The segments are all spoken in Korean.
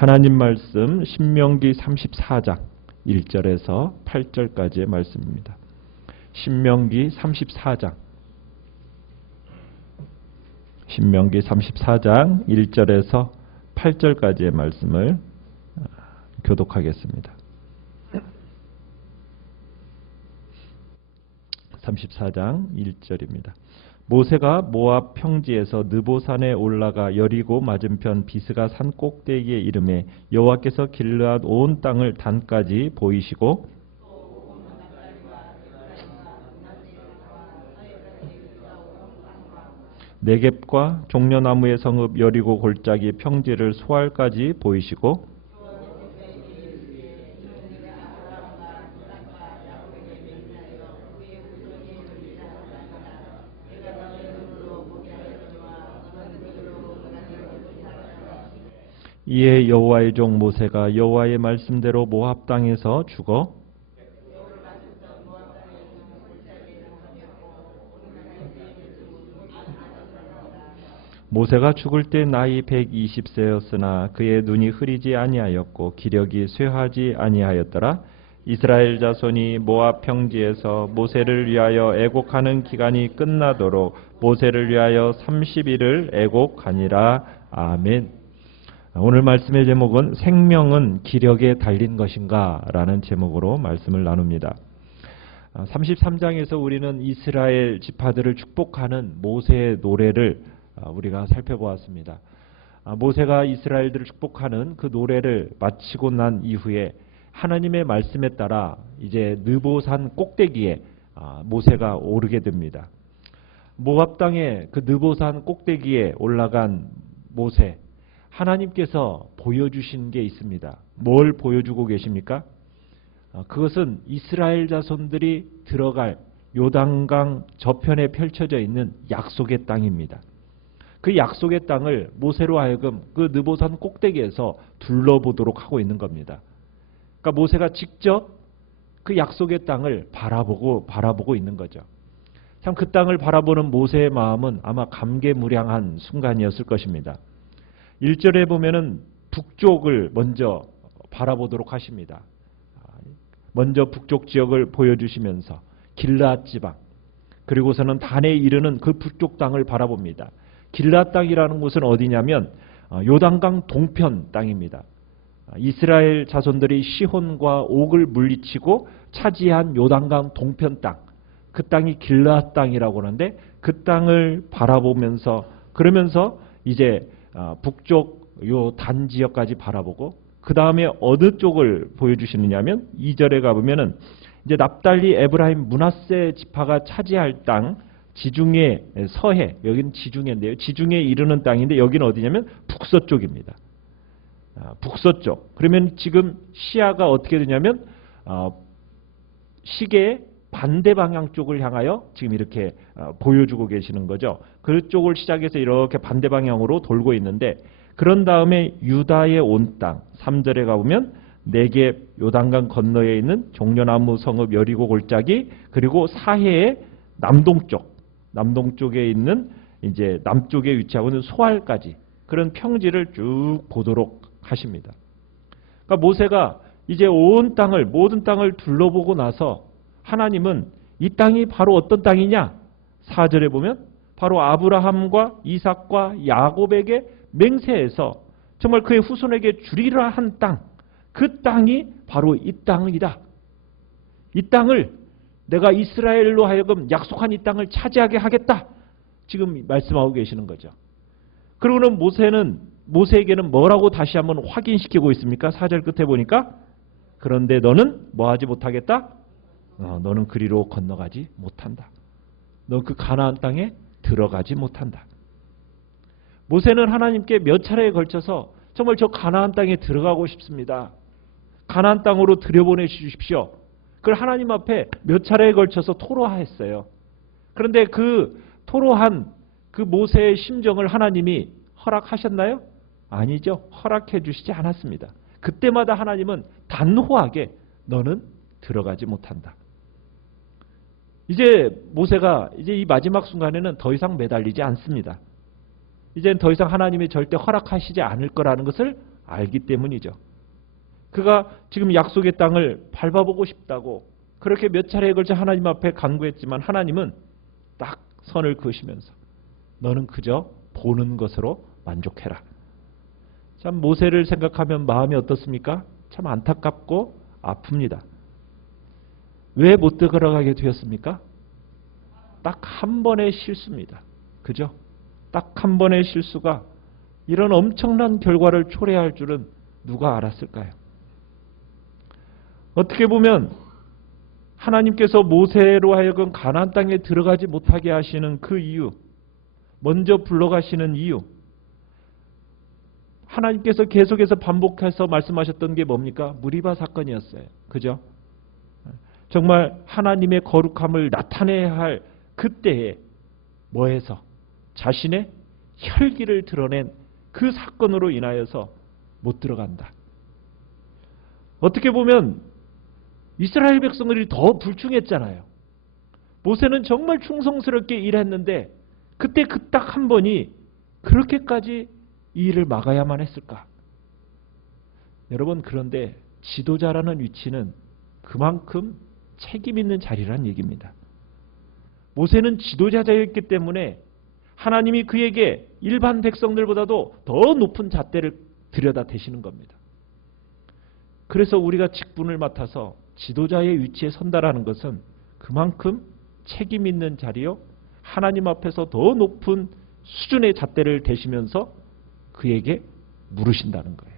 하나님 말씀 신명기 34장 1절에서 8절까지의 말씀입니다. 신명기 34장 1절에서 8절까지의 말씀을 교독하겠습니다. 34장 1절입니다. 모세가 모압 평지에서 느보산에 올라가 여리고 맞은편 비스가 산 꼭대기에 이르매 여호와께서 길르앗 온 땅을 단까지 보이시고 네겝과 종려나무의 성읍 여리고 골짜기 평지를 소알까지 보이시고 이에 여호와의 종 모세가 여호와의 말씀대로 모압 땅에서 죽어 모세가 죽을 때 나이 120세였으나 그의 눈이 흐리지 아니하였고 기력이 쇠하지 아니하였더라. 이스라엘 자손이 모압 평지에서 모세를 위하여 애곡하는 기간이 끝나도록 모세를 위하여 30일을 애곡하니라. 아멘. 오늘 말씀의 제목은 생명은 기력에 달린 것인가? 라는 제목으로 말씀을 나눕니다. 33장에서 우리는 이스라엘 지파들을 축복하는 모세의 노래를 우리가 살펴보았습니다. 모세가 이스라엘들을 축복하는 그 노래를 마치고 난 이후에 하나님의 말씀에 따라 이제 느보산 꼭대기에 모세가 오르게 됩니다. 모압 땅의 그 느보산 꼭대기에 올라간 모세, 하나님께서 보여주신 게 있습니다. 뭘 보여주고 계십니까? 그것은 이스라엘 자손들이 들어갈 요단강 저편에 펼쳐져 있는 약속의 땅입니다. 그 약속의 땅을 모세로 하여금 그 느보산 꼭대기에서 둘러보도록 하고 있는 겁니다. 그러니까 모세가 직접 그 약속의 땅을 바라보고 있는 거죠. 참 그 땅을 바라보는 모세의 마음은 아마 감개무량한 순간이었을 것입니다. 1절에 보면은 북쪽을 먼저 바라보도록 하십니다. 먼저 북쪽 지역을 보여주시면서 길르앗 지방, 그리고서는 단에 이르는 그 북쪽 땅을 바라봅니다. 길르앗 땅이라는 곳은 어디냐면 요단강 동편 땅입니다. 이스라엘 자손들이 시혼과 옥을 물리치고 차지한 요단강 동편 땅, 그 땅이 길르앗 땅이라고 하는데 그 땅을 바라보면서 그러면서 이제 북쪽 요 단 지역까지 바라보고 그 다음에 어느 쪽을 보여주시느냐면 2절에 가보면은 이제 납달리 에브라임 므낫세 지파가 차지할 땅 지중해 서해, 여기는 지중해인데요. 지중해에 이르는 땅인데 여기는 어디냐면 북서쪽입니다. 북서쪽. 그러면 지금 시야가 어떻게 되냐면 시계의 반대 방향 쪽을 향하여 지금 이렇게 보여주고 계시는 거죠. 그쪽을 시작해서 이렇게 반대 방향으로 돌고 있는데 그런 다음에 유다의 온 땅 3절에 가보면 네겝 요단강 건너에 있는 종려나무 성읍 여리고 골짜기 그리고 사해의 남동쪽에 있는 이제 남쪽에 위치하고 있는 소알까지 그런 평지를 쭉 보도록 하십니다. 그러니까 모세가 이제 온 땅을 모든 땅을 둘러보고 나서 하나님은 이 땅이 바로 어떤 땅이냐? 4절에 보면 바로 아브라함과 이삭과 야곱에게 맹세해서 정말 그의 후손에게 주리라 한 땅, 그 땅이 바로 이 땅이다. 이 땅을 내가 이스라엘로 하여금 약속한 이 땅을 차지하게 하겠다. 지금 말씀하고 계시는 거죠. 그러고는 모세에게는 뭐라고 다시 한번 확인시키고 있습니까? 4절 끝에 보니까 그런데 너는 뭐하지 못하겠다? 너는 그리로 건너가지 못한다. 너 그 가나안 땅에 들어가지 못한다. 모세는 하나님께 몇 차례에 걸쳐서 정말 저 가나안 땅에 들어가고 싶습니다. 가나안 땅으로 들여보내 주십시오. 그걸 하나님 앞에 몇 차례에 걸쳐서 토로했어요. 그런데 그 토로한 그 모세의 심정을 하나님이 허락하셨나요? 아니죠. 허락해 주시지 않았습니다. 그때마다 하나님은 단호하게 너는 들어가지 못한다. 이제 모세가 이제 이 마지막 순간에는 더 이상 매달리지 않습니다. 이제는 더 이상 하나님이 절대 허락하시지 않을 거라는 것을 알기 때문이죠. 그가 지금 약속의 땅을 밟아보고 싶다고 그렇게 몇 차례에 걸쳐 하나님 앞에 간구했지만 하나님은 딱 선을 그으시면서 너는 그저 보는 것으로 만족해라. 참 모세를 생각하면 마음이 어떻습니까? 참 안타깝고 아픕니다. 왜 못 들어가게 되었습니까? 딱 한 번의 실수입니다. 그죠? 딱 한 번의 실수가 이런 엄청난 결과를 초래할 줄은 누가 알았을까요? 어떻게 보면 하나님께서 모세로 하여금 가나안 땅에 들어가지 못하게 하시는 그 이유, 먼저 불러가시는 이유, 하나님께서 계속해서 반복해서 말씀하셨던 게 뭡니까? 무리바 사건이었어요. 그죠? 정말 하나님의 거룩함을 나타내야 할 그때에 뭐해서 자신의 혈기를 드러낸 그 사건으로 인하여서 못 들어간다. 어떻게 보면 이스라엘 백성들이 더 불충했잖아요. 모세는 정말 충성스럽게 일했는데 그때 그 딱 한 번이 그렇게까지 이 일을 막아야만 했을까? 여러분, 그런데 지도자라는 위치는 그만큼 책임 있는 자리란 얘기입니다. 모세는 지도자였기 때문에 하나님이 그에게 일반 백성들보다도 더 높은 잣대를 들여다 대시는 겁니다. 그래서 우리가 직분을 맡아서 지도자의 위치에 선다라는 것은 그만큼 책임 있는 자리요, 하나님 앞에서 더 높은 수준의 잣대를 대시면서 그에게 물으신다는 거예요.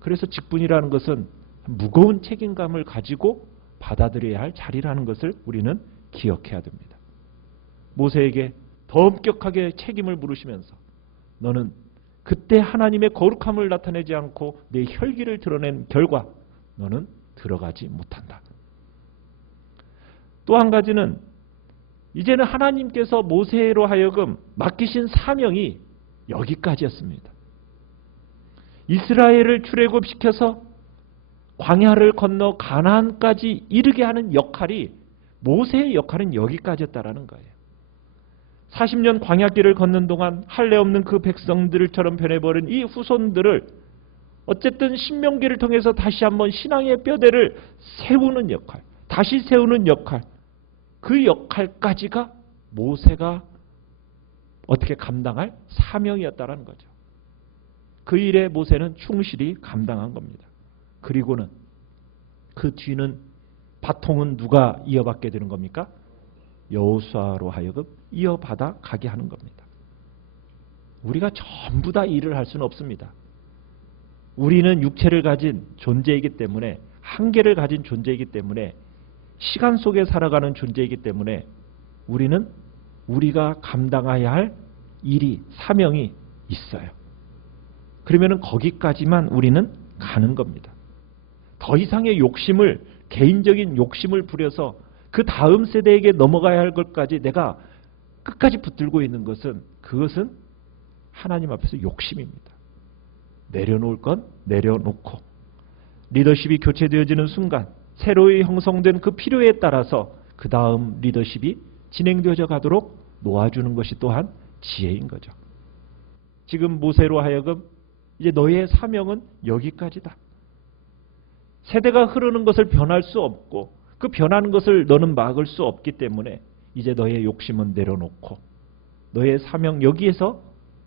그래서 직분이라는 것은 무거운 책임감을 가지고 받아들여야 할 자리라는 것을 우리는 기억해야 됩니다. 모세에게 더 엄격하게 책임을 물으시면서 너는 그때 하나님의 거룩함을 나타내지 않고 내 혈기를 드러낸 결과 너는 들어가지 못한다. 또 한 가지는 이제는 하나님께서 모세로 하여금 맡기신 사명이 여기까지였습니다. 이스라엘을 출애굽시켜서 광야를 건너 가나안까지 이르게 하는 역할이, 모세의 역할은 여기까지였다라는 거예요. 40년 광야길을 걷는 동안 할례 없는 그 백성들처럼 변해버린 이 후손들을 어쨌든 신명기를 통해서 다시 한번 신앙의 뼈대를 세우는 역할, 다시 세우는 역할, 그 역할까지가 모세가 어떻게 감당할 사명이었다라는 거죠. 그 일에 모세는 충실히 감당한 겁니다. 그리고는 그 뒤는 바통은 누가 이어받게 되는 겁니까? 여호수아로 하여금 이어받아 가게 하는 겁니다. 우리가 전부 다 일을 할 수는 없습니다. 우리는 육체를 가진 존재이기 때문에, 한계를 가진 존재이기 때문에, 시간 속에 살아가는 존재이기 때문에 우리는 우리가 감당해야 할 일이, 사명이 있어요. 그러면 거기까지만 우리는 가는 겁니다. 더 이상의 욕심을, 개인적인 욕심을 부려서 그 다음 세대에게 넘어가야 할 것까지 내가 끝까지 붙들고 있는 것은, 그것은 하나님 앞에서 욕심입니다. 내려놓을 건 내려놓고 리더십이 교체되어지는 순간 새로이 형성된 그 필요에 따라서 그 다음 리더십이 진행되어져 가도록 놓아주는 것이 또한 지혜인 거죠. 지금 모세로 하여금 이제 너의 사명은 여기까지다. 세대가 흐르는 것을 변할 수 없고 그 변하는 것을 너는 막을 수 없기 때문에 이제 너의 욕심은 내려놓고 너의 사명 여기에서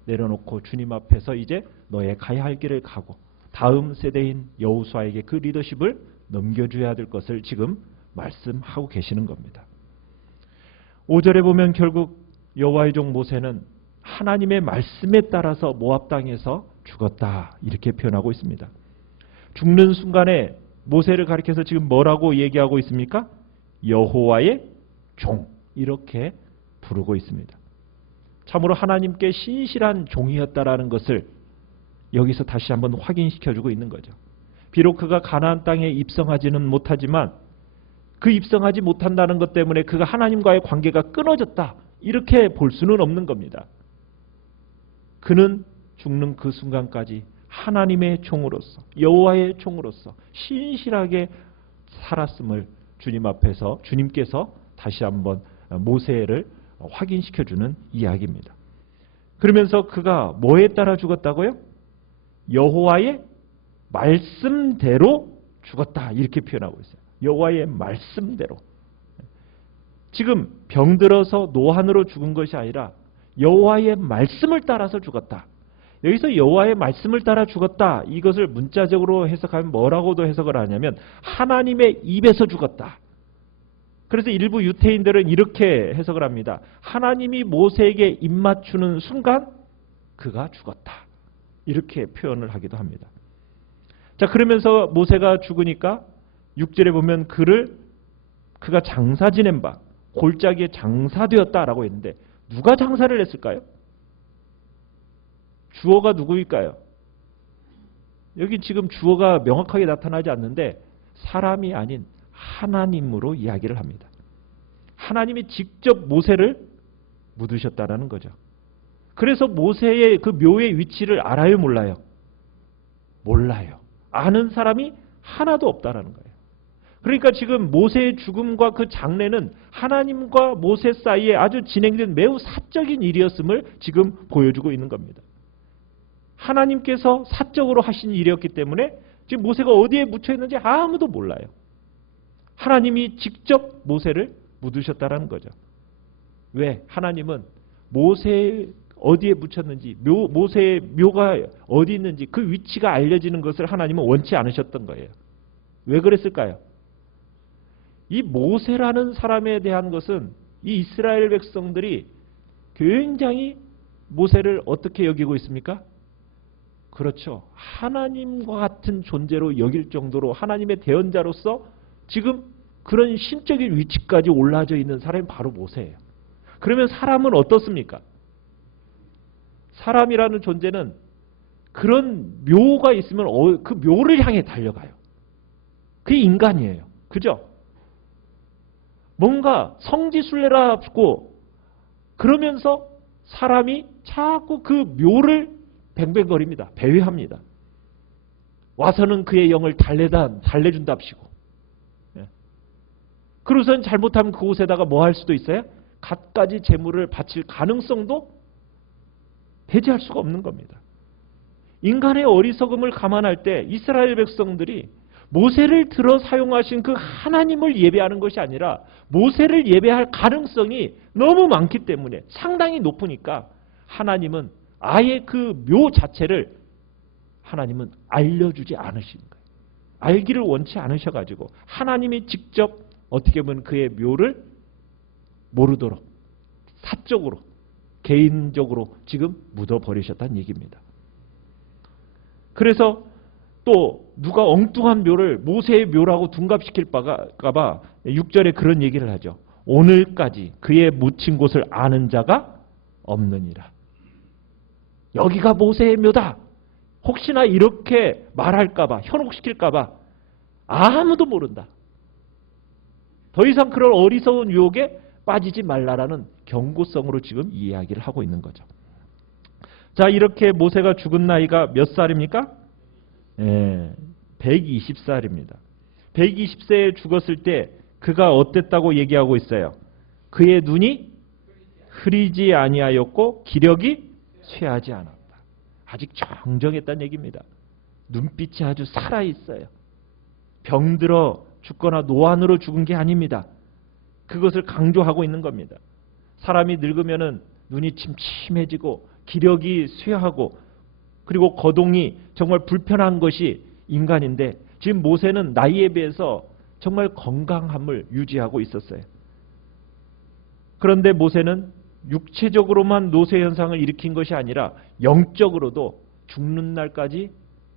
내려놓고 주님 앞에서 이제 너의 가야 할 길을 가고 다음 세대인 여호수아에게 그 리더십을 넘겨줘야 될 것을 지금 말씀하고 계시는 겁니다. 5절에 보면 결국 여호와의 종 모세는 하나님의 말씀에 따라서 모압 땅에서 죽었다, 이렇게 표현하고 있습니다. 죽는 순간에 모세를 가리켜서 지금 뭐라고 얘기하고 있습니까? 여호와의 종, 이렇게 부르고 있습니다. 참으로 하나님께 신실한 종이었다라는 것을 여기서 다시 한번 확인시켜주고 있는 거죠. 비록 그가 가나안 땅에 입성하지는 못하지만 그 입성하지 못한다는 것 때문에 그가 하나님과의 관계가 끊어졌다, 이렇게 볼 수는 없는 겁니다. 그는 죽는 그 순간까지 하나님의 종으로서, 여호와의 종으로서 신실하게 살았음을 주님 앞에서 주님께서 다시 한번 모세를 확인시켜주는 이야기입니다. 그러면서 그가 뭐에 따라 죽었다고요? 여호와의 말씀대로 죽었다 이렇게 표현하고 있어요. 여호와의 말씀대로. 지금 병들어서 노한으로 죽은 것이 아니라 여호와의 말씀을 따라서 죽었다. 여기서 여호와의 말씀을 따라 죽었다. 이것을 문자적으로 해석하면 뭐라고도 해석을 하냐면 하나님의 입에서 죽었다. 그래서 일부 유태인들은 이렇게 해석을 합니다. 하나님이 모세에게 입 맞추는 순간 그가 죽었다. 이렇게 표현을 하기도 합니다. 자, 그러면서 모세가 죽으니까 6절에 보면 그가 장사 지낸 바 골짜기에 장사되었다라고 했는데 누가 장사를 했을까요? 주어가 누구일까요? 여기 지금 주어가 명확하게 나타나지 않는데 사람이 아닌 하나님으로 이야기를 합니다. 하나님이 직접 모세를 묻으셨다라는 거죠. 그래서 모세의 그 묘의 위치를 알아요, 몰라요? 몰라요. 아는 사람이 하나도 없다라는 거예요. 그러니까 지금 모세의 죽음과 그 장례는 하나님과 모세 사이에 아주 진행된 매우 사적인 일이었음을 지금 보여주고 있는 겁니다. 하나님께서 사적으로 하신 일이었기 때문에 지금 모세가 어디에 묻혀 있는지 아무도 몰라요. 하나님이 직접 모세를 묻으셨다라는 거죠. 왜? 하나님은 모세 어디에 묻혔는지, 모세의 묘가 어디 있는지 그 위치가 알려지는 것을 하나님은 원치 않으셨던 거예요. 왜 그랬을까요? 이 모세라는 사람에 대한 것은 이 이스라엘 백성들이 굉장히 모세를 어떻게 여기고 있습니까? 그렇죠. 하나님과 같은 존재로 여길 정도로 하나님의 대언자로서 지금 그런 신적인 위치까지 올라져 있는 사람이 바로 모세예요. 그러면 사람은 어떻습니까? 사람이라는 존재는 그런 묘가 있으면 그 묘를 향해 달려가요. 그게 인간이에요. 그죠? 뭔가 성지순례라고 그러면서 사람이 자꾸 그 묘를 뱅뱅거립니다. 배회합니다. 와서는 그의 영을 달래준답시고. 그러고선 잘못하면 그곳에다가 뭐 할 수도 있어요? 갖가지 재물을 바칠 가능성도 배제할 수가 없는 겁니다. 인간의 어리석음을 감안할 때 이스라엘 백성들이 모세를 들어 사용하신 그 하나님을 예배하는 것이 아니라 모세를 예배할 가능성이 너무 많기 때문에 상당히 높으니까 하나님은 아예 그 묘 자체를 하나님은 알려주지 않으신 거예요. 알기를 원치 않으셔가지고 하나님이 직접 어떻게 보면 그의 묘를 모르도록 사적으로 개인적으로 지금 묻어버리셨다는 얘기입니다. 그래서 또 누가 엉뚱한 묘를 모세의 묘라고 둔갑시킬까 봐 6절에 그런 얘기를 하죠. 오늘까지 그의 묻힌 곳을 아는 자가 없느니라. 여기가 모세의 묘다. 혹시나 이렇게 말할까 봐, 현혹시킬까 봐 아무도 모른다. 더 이상 그런 어리석은 유혹에 빠지지 말라라는 경고성으로 지금 이 이야기를 하고 있는 거죠. 자, 이렇게 모세가 죽은 나이가 몇 살입니까? 120살입니다. 120세에 죽었을 때 그가 어땠다고 얘기하고 있어요. 그의 눈이 흐리지 아니하였고 기력이 쇠하지 않았다. 아직 정정했다는 얘기입니다. 눈빛이 아주 살아있어요. 병들어 죽거나 노안으로 죽은 게 아닙니다. 그것을 강조하고 있는 겁니다. 사람이 늙으면은 눈이 침침해지고 기력이 쇠하고 그리고 거동이 정말 불편한 것이 인간인데 지금 모세는 나이에 비해서 정말 건강함을 유지하고 있었어요. 그런데 모세는 육체적으로만 노쇠 현상을 일으킨 것이 아니라 영적으로도 죽는 날까지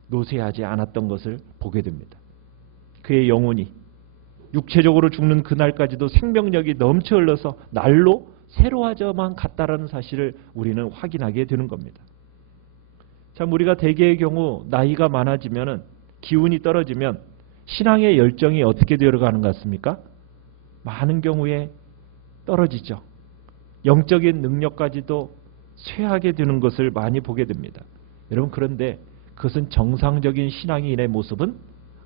노쇠하지 않았던 것을 보게 됩니다. 그의 영혼이 육체적으로 죽는 그날까지도 생명력이 넘쳐 흘러서 날로 새로워져만 갔다라는 사실을 우리는 확인하게 되는 겁니다. 참 우리가 대개의 경우 나이가 많아지면은 기운이 떨어지면 신앙의 열정이 어떻게 되어가는 것 같습니까? 많은 경우에 떨어지죠. 영적인 능력까지도 쇠하게 되는 것을 많이 보게 됩니다. 여러분 그런데 그것은 정상적인 신앙인의 모습은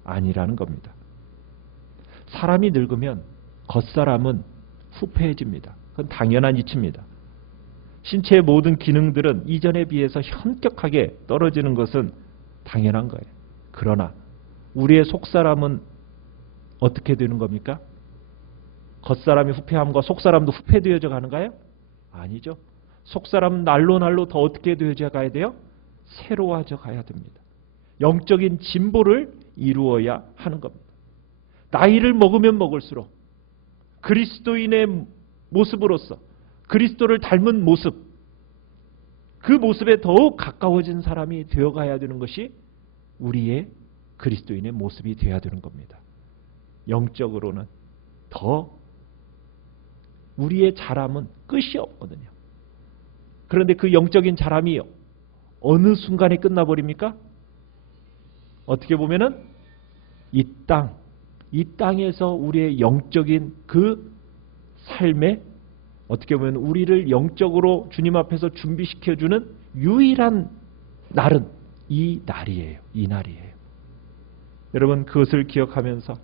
아니라는 겁니다. 사람이 늙으면 겉사람은 후패해집니다. 그건 당연한 이치입니다. 신체의 모든 기능들은 이전에 비해서 현격하게 떨어지는 것은 당연한 거예요. 그러나 우리의 속사람은 어떻게 되는 겁니까? 겉사람이 후패함과 속사람도 후패되어져 가는가요? 아니죠. 속사람은 날로 날로 더 어떻게 되어져 가야 돼요? 새로워져 가야 됩니다. 영적인 진보를 이루어야 하는 겁니다. 나이를 먹으면 먹을수록 그리스도인의 모습으로서 그리스도를 닮은 모습, 그 모습에 더욱 가까워진 사람이 되어가야 되는 것이 우리의 그리스도인의 모습이 되어야 되는 겁니다. 영적으로는 더 우리의 자람은 끝이 없거든요. 그런데 그 영적인 자람이 어느 순간에 끝나버립니까? 어떻게 보면은 이 땅에서 우리의 영적인 그 삶에 어떻게 보면 우리를 영적으로 주님 앞에서 준비시켜주는 유일한 날은 이 날이에요. 이 날이에요. 여러분 그것을 기억하면서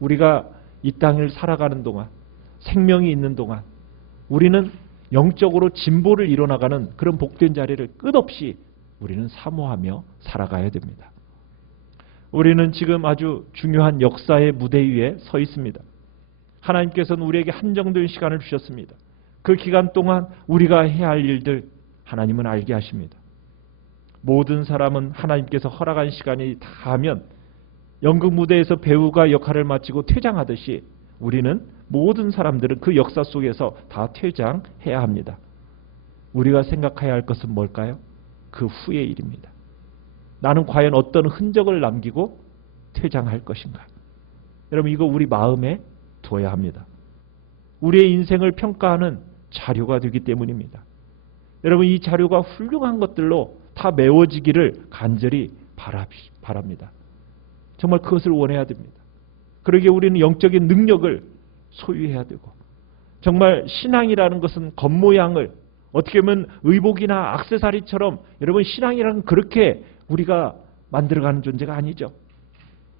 우리가 이 땅을 살아가는 동안 생명이 있는 동안 우리는 영적으로 진보를 이뤄나가는 그런 복된 자리를 끝없이 우리는 사모하며 살아가야 됩니다. 우리는 지금 아주 중요한 역사의 무대 위에 서 있습니다. 하나님께서는 우리에게 한정된 시간을 주셨습니다. 그 기간 동안 우리가 해야 할 일들 하나님은 알게 하십니다. 모든 사람은 하나님께서 허락한 시간이 다하면 연극 무대에서 배우가 역할을 마치고 퇴장하듯이 우리는 모든 사람들은 그 역사 속에서 다 퇴장해야 합니다. 우리가 생각해야 할 것은 뭘까요? 그 후의 일입니다. 나는 과연 어떤 흔적을 남기고 퇴장할 것인가? 여러분 이거 우리 마음에 두어야 합니다. 우리의 인생을 평가하는 자료가 되기 때문입니다. 여러분 이 자료가 훌륭한 것들로 다 메워지기를 간절히 바랍니다. 정말 그것을 원해야 됩니다. 그러기에 우리는 영적인 능력을 소유해야 되고 정말 신앙이라는 것은 겉모양을 어떻게 보면 의복이나 액세서리처럼 여러분 신앙이라는 그렇게 우리가 만들어가는 존재가 아니죠.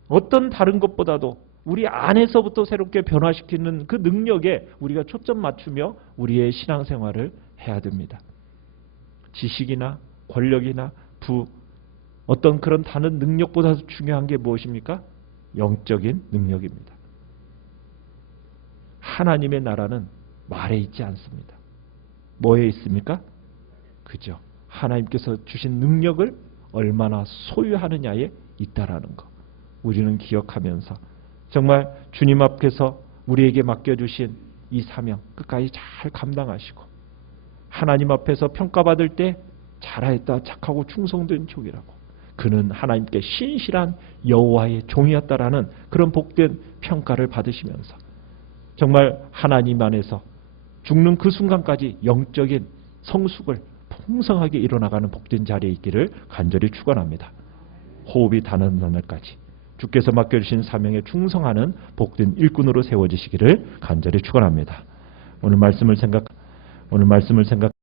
어떤 다른 것보다도 우리 안에서부터 새롭게 변화시키는 그 능력에 우리가 초점 맞추며 우리의 신앙생활을 해야 됩니다. 지식이나 권력이나 어떤 그런 다른 능력보다 중요한 게 무엇입니까? 영적인 능력입니다. 하나님의 나라는 말에 있지 않습니다. 뭐에 있습니까? 그죠. 하나님께서 주신 능력을 얼마나 소유하느냐에 있다라는 것. 우리는 기억하면서 정말 주님 앞에서 우리에게 맡겨주신 이 사명 끝까지 잘 감당하시고 하나님 앞에서 평가받을 때 잘하였다 착하고 충성된 종이라고 그는 하나님께 신실한 여호와의 종이었다라는 그런 복된 평가를 받으시면서 정말 하나님 안에서 죽는 그 순간까지 영적인 성숙을 풍성하게 일어나가는 복된 자리에 있기를 간절히 축원합니다. 호흡이 닿는 날까지 주께서 맡겨주신 사명에 충성하는 복된 일꾼으로 세워지시기를 간절히 축원합니다. 오늘 말씀을 생각